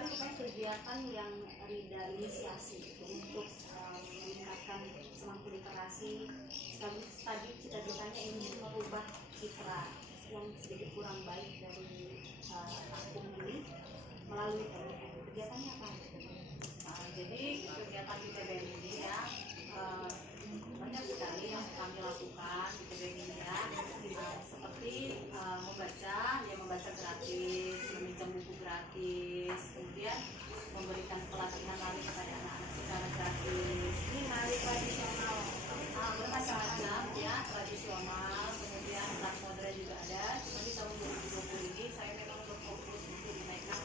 sekali pokoknya kegiatan yang Rida inisiasi gitu, untuk meningkatkan semangat literasi. Sekaligus tadi cita-citanya ingin merubah citra yang sedikit kurang baik dari kampung ini melalui TBM. Kegiatannya apa? Jadi kegiatan di TBM ini ya banyak sekali yang kami lakukan di TBM ini ya, seperti membaca gratis, meminjam buku gratis, kemudian memberikan pelatihan lari kepada anak-anak secara gratis. Ini nari tradisional, bermacam-macam ya, tradisional, kemudian kelas modern juga ada. Cuma di tahun 2020 ini saya memang berfokus untuk menaikkan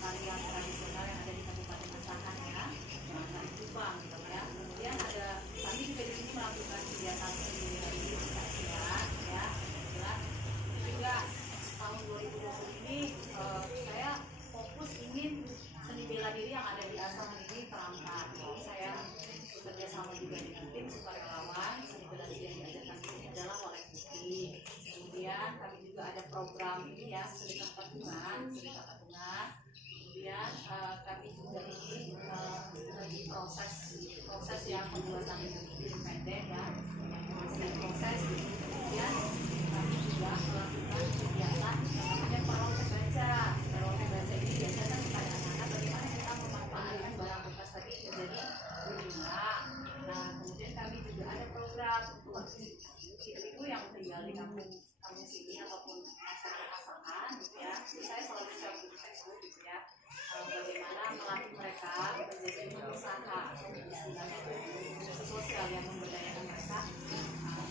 tarian tradisional yang ada di Kabupaten Asahan ya, tari Subang gitu ya. Kemudian ada kami juga di sini melakukan kegiatan seni dari pencaksilat ya. Juga tahun 2020 ini saya fokus ingin seni bela diri yang ada di Asahan ini terangkat. Jadi saya bekerja sama juga dengan tim sukarelawan. Seni bela diri yang diajarkan di sini adalah Walet Putih. Kemudian kami juga ada program ini ya, Serikat Patungan. Kemudian kami juga ini lagi proses yang pembuatan film pendek ya, masih proses. Kemudian kami juga melakukan kegiatan yang namanya Perlotek Baca. Perlotek Baca ini diajarkan kepada anak-anak bagaimana kita memanfaatkan barang bekas tadi menjadi berguna. Nah, kemudian kami juga ada program untuk ibu-ibu yang tinggal di kampung sini ataupun masyarakat Asahan gitu ya. Saya selalu share di Facebook gitu ya, bagaimana melatih mereka menjadi pengusaha, istilahnya itu sosial yang memberdayakan mereka.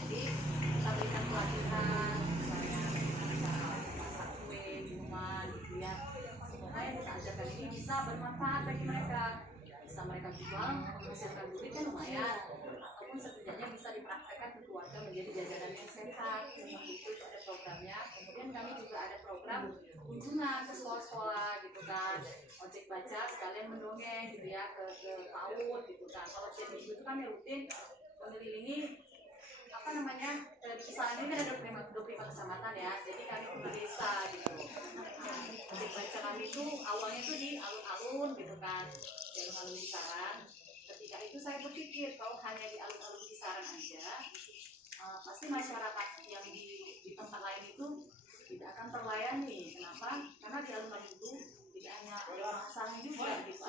Jadi kita berikan pelatihan, misalnya bagaimana cara masak kue, minuman gitu ya. Semoga yang kita ajarkan ini bisa bermanfaat bagi mereka, bisa mereka jual, menghasilkan duit kan lumayan, ataupun setidaknya bisa dipraktekkan ke keluarga menjadi jajanan yang sehat. Seperti itu ada programnya. Kemudian kami juga ada program kunjungan ke sekolah-sekolah gitu kan, ojek baca sekalian mendongeng gitu ya ke PAUD gitu kan. Kalau tiap minggu itu kami rutin mengelilingi di kisaran ini kan ada 25 kecamatan ya, jadi kami ke desa gitu. Ojek baca kami itu awalnya itu di alun-alun gitu kan, di alun-alun kisaran. Ketika itu saya berpikir kalau hanya di alun-alun kisaran aja, pasti masyarakat yang di tempat lain itu tidak akan terlayani. Kenapa? Karena di alun-alun itu tidak hanya ada orang Asahan juga gitu.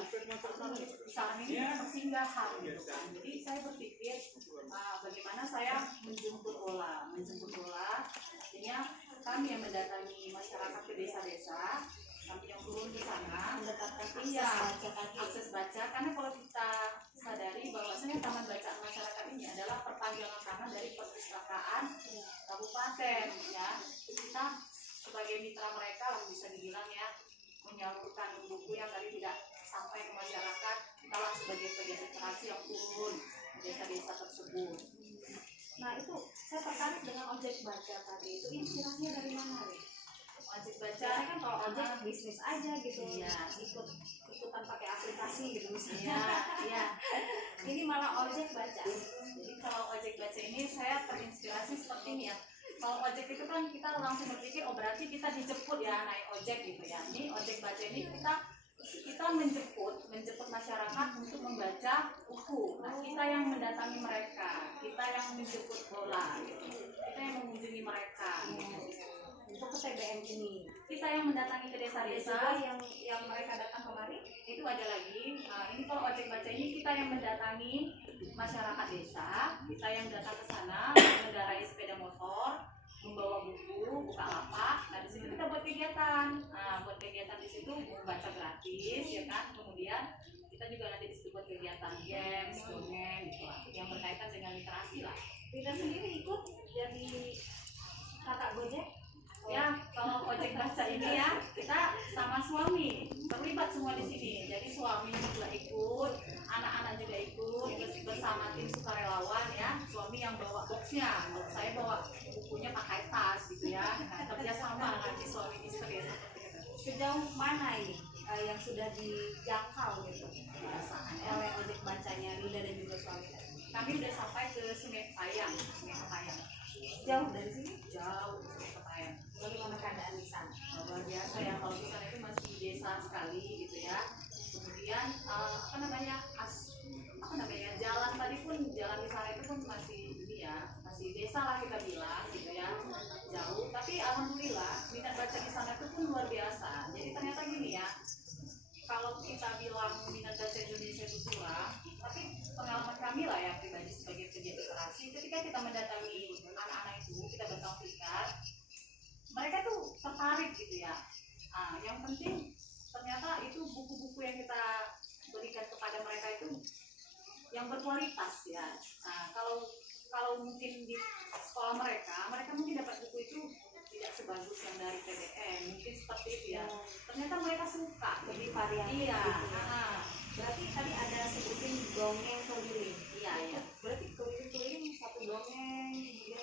Kisaran ini persinggahan gitu kan. Jadi saya berpikir bagaimana saya menjemput bola. Artinya kami yang mendatangi masyarakat ke desa-desa, kami yang turun ke sana mendapatkan akses baca. Karena kalau kita sadari bahwasanya taman bacaan masyarakat ini adalah perpanjangan tangan dari perpustakaan kabupaten ya. Kita sebagai mitra mereka lah bisa dibilang ya, menyalurkan buku yang tadi tidak sampai ke masyarakat. Kita lah sebagai pedestriansi yang turun desa-desa tersebut. Nah itu saya tertarik dengan ojek baca tadi. Itu inspirasinya dari mana nih? Ojek baca Biasanya kan kalau ojek bisnis aja gitu ya, ikutan pakai aplikasi gitu misalnya. ya. Ini malah ojek baca. Jadi kalau ojek baca ini saya terinspirasi seperti ini ya. Kalau ojek itu kan kita langsung berpikir oh berarti kita dijemput ya naik ojek gitu ya. Ini ojek baca ini kita menjemput masyarakat untuk membaca buku. Nah, kita yang mendatangi mereka, kita yang menjemput bola, gitu. Kita yang mengunjungi mereka. Untuk ke TBM ini, kita yang mendatangi ke desa-desa yang mereka datang kemari. Itu ada lagi. Ini kalau ojek baca ini kita yang mendatangi masyarakat desa, kita yang datang ke sana mengendarai sepeda motor, membawa buku, buka lapak. Nah di situ kita buat kegiatan. Buat kegiatan di situ membaca gratis, ya kan. Kemudian kita juga nanti di situ buat kegiatan games, dongeng, gitu lah, yang berkaitan dengan literasi lah. Kita sendiri ikut jadi kakak gojek. Ya, kalau ojek baca ini ya kita sama suami terlibat semua di sini. Jadi suami juga ikut, anak-anak juga ikut bersama tim sukarelawan ya. Suami yang bawa boxnya, saya bawa bukunya pakai tas gitu ya. Nah, kerjasama nanti suami istri seperti itu. Sejauh mana ini yang sudah dijangkau gitu oleh ojek bacanya Rida dan juga suami? Kami udah sampai ke Sungai Payang. Jauh dari sini? Jauh Sungai Payang. Bagaimana keadaan di sana? Luar biasa ya, kalau di sana itu masih desa sekali gitu ya. kemudian jalan tadi pun, jalan di sana itu pun masih ini ya, masih desa lah kita bilang gitu ya, jauh, tapi alhamdulillah minat baca di sana itu pun luar biasa. Jadi ternyata gini ya, kalau kita bilang minat baca Indonesia itu kurang, tapi pengalaman kami lah ya pribadi sebagai pegiat literasi, ketika kita mendatangi anak-anak itu, kita berkonflikat, mereka tuh tertarik gitu ya. Nah, yang penting ternyata itu buku-buku yang kita berikan kepada mereka itu yang berkualitas ya. Nah, kalau mungkin di sekolah mereka mungkin dapat buku itu tidak sebagus yang dari PDN, mungkin seperti itu ya. Ternyata mereka suka, lebih variatif iya, gitu ya. Berarti tadi ada sebutin dongeng keliling. iya. Berarti keliling satu dongeng gitu.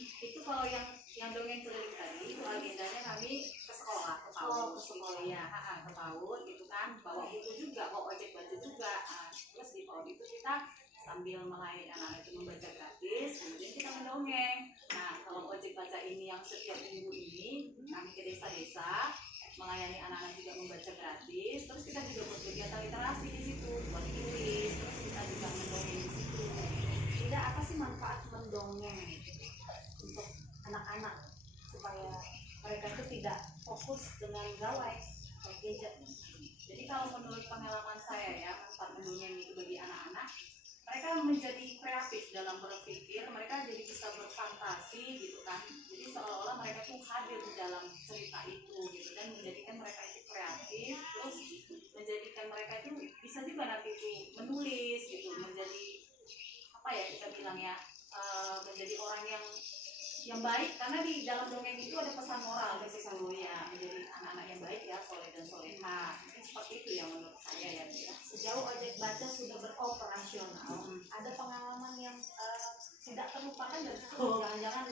Itu kalau yang dongeng keliling tadi itu agendanya kami ke sekolah, ke PAUD, ke sekolah. ya, ke PAUD gitu kan, bawa buku juga, bawa ojek baju juga. Nah, terus di PAUD itu kita sambil melayani anak-anak itu membaca gratis, kemudian kita mendongeng. Nah, kalau ojek baca ini yang setiap minggu ini kami ke desa-desa melayani anak-anak juga membaca gratis, terus kita juga buat kegiatan literasi di situ, buat tulis, terus kita juga mendongeng di situ. Tidak, apa sih manfaat mendongeng untuk anak-anak supaya mereka itu tidak fokus dengan gawai atau gadget? Jadi kalau menurut pengalaman saya ya, manfaat mendongeng itu bagi anak-anak, mereka menjadi kreatif dalam berpikir, mereka jadi bisa berfantasi gitu kan. Jadi seolah-olah mereka tuh hadir di dalam cerita itu gitu, dan menjadikan mereka itu kreatif, terus menjadikan mereka itu bisa juga nanti itu menulis gitu, menjadi apa ya kita bilang ya, menjadi orang yang baik, karena di dalam dongeng itu ada pesan moral di situ ya, menjadi anak-anak yang baik ya, soleh dan soleha. Mungkin seperti itu yang menurut saya ya. Sejauh ojek baca sudah beroperasional, ada pengalaman yang tidak terlupakan dari situ? Jangan-jangan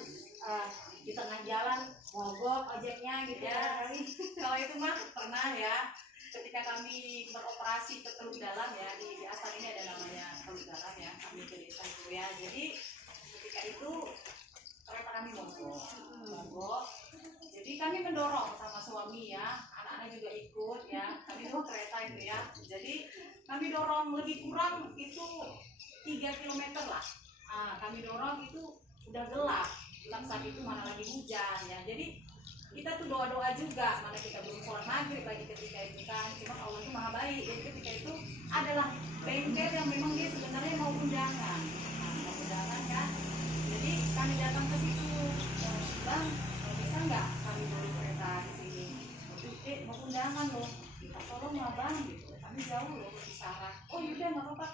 di tengah jalan mogok ojeknya gitu Ya, ya? kalau itu mah pernah ya, ketika kami beroperasi ke Teluk Dalam ya, di Asal ini ada namanya Teluk Dalam ya, kami ke desa itu ya. Jadi ketika itu kereta kami mogok, jadi kami mendorong sama suami ya, anak-anak juga ikut ya, kami bawa kereta itu ya. Jadi kami dorong lebih kurang itu 3 kilometer lah. Kami dorong itu udah gelap saat itu, mana lagi hujan ya. Jadi kita tuh doa-doa juga, mana kita belum sholat maghrib lagi ketika itu kan. Cuma Allah itu maha baik. Jadi ketika itu adalah bengkel yang memang dia sebenarnya mau undangan. Mau undangan kan. Jadi kami datang ke situ, bang, bisa nggak kami beli kereta di sini? Mau undangan loh, kita tolong lah bang, gitu. Kami jauh loh ke Kisaran. Oh yaudah nggak apa-apa.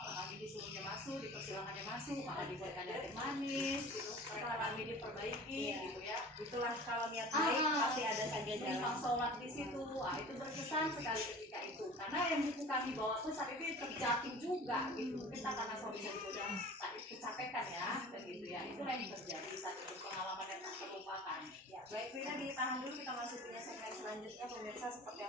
Malah kami disuruhnya masuk, dipersilakannya masuk, malah dibuatkan teh manis, gitu. Mereka kami diperbaiki, gitu ya. Itulah kalau niat baik pasti ada saja jalan. Numpang sholat di situ, itu berkesan sekali ketika itu. Karena yang buku kami bawa pun saat itu terjatuh juga, gitu. Kita karena suami saya udah saat itu kecapekan ya, begitu ya. Itulah yang terjadi saat itu, pengalaman yang tak terlupakan. Ya, baik Frida, ditahan dulu, kita masuk ke segmen selanjutnya pemirsa. Seperti